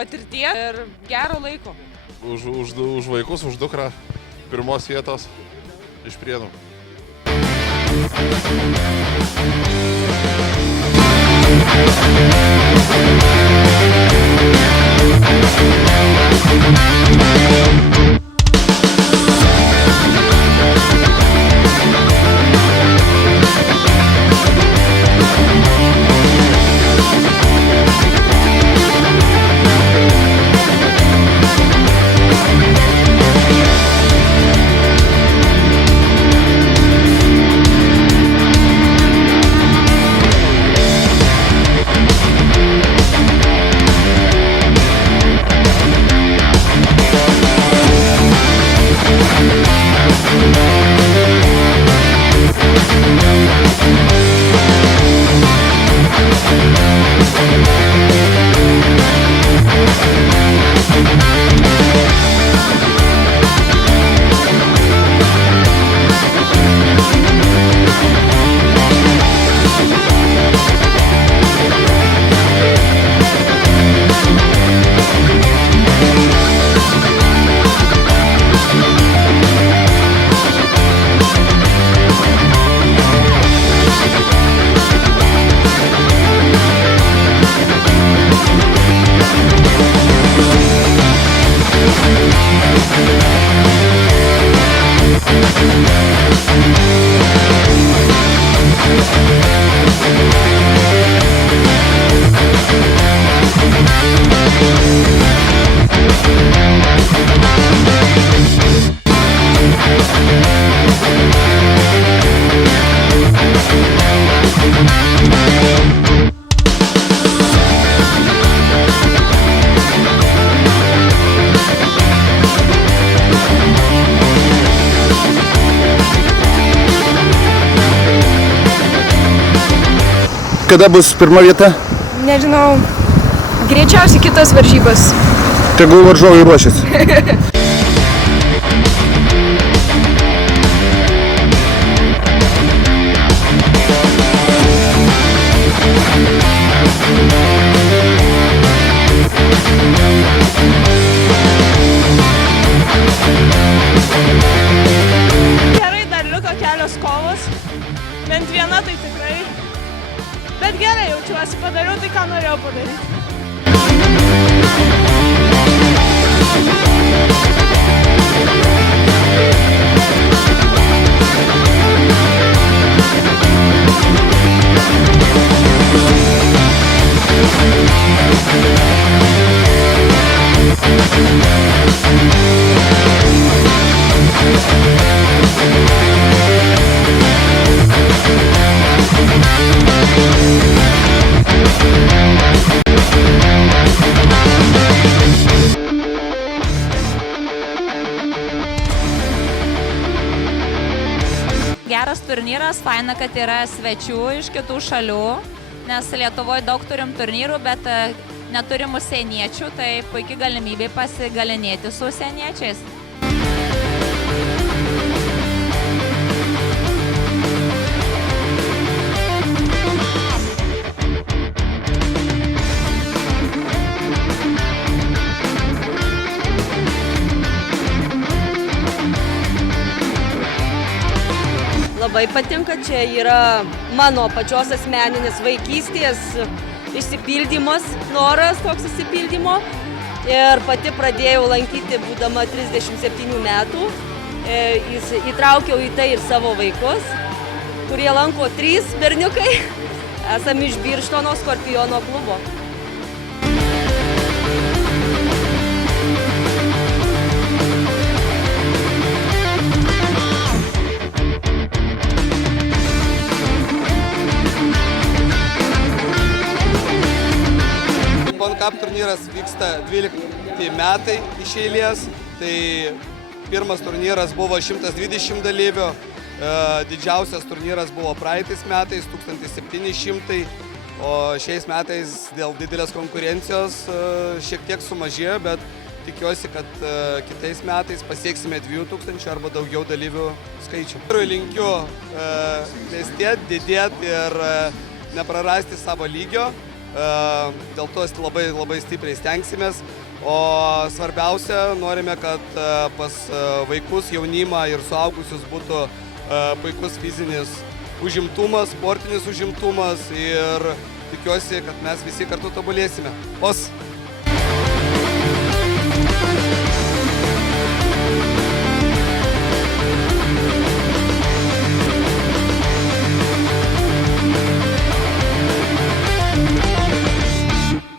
patirties ir gero laiko. Už vaikus, už dukrą, pirmos vietos iš Prienų. Kada bus pirma vieta? Nežinau, greičiausiai kitas varžybas. Tegul varžovai ruošiasi. Gerai, dar liko kelios kovos, bent viena tai tikrai. Bet gerai jaučiuosi, padariau tai, ką norėjau padaryti. Geras turnyras, faina, kad yra svečių iš kitų šalių, nes Lietuvoje daug turim turnyrų, bet neturim užsieniečių, tai puikiai galimybė pasigalinėti su užsieniečiais. Labai patinka, čia yra mano pačios asmeninis vaikystės išsipildymas, noras toks išsipildymo. Ir pati pradėjau lankyti būdama 37 metų. Įtraukiau į tai ir savo vaikus, kurie lanko 3 berniukai. Esame iš Birštono Skorpiono klubo. Cup turnyras vyksta 12 metai iš eilės, tai pirmas turnyras buvo 120 dalyvių, didžiausias turnyras buvo praeitais metais 1700, o šiais metais dėl didelės konkurencijos šiek tiek sumažėjo, bet tikiuosi, kad kitais metais pasieksime 2000 arba daugiau dalyvių skaičių. Linkiu klestėti, didėti ir neprarasti savo lygio. dėl to labai stipriai stengsimės. O svarbiausia, norime, kad pas vaikus, jaunimą ir suaugusius būtų puikus fizinis užimtumas, sportinis užimtumas ir tikiuosi, kad mes visi kartu tobulėsime.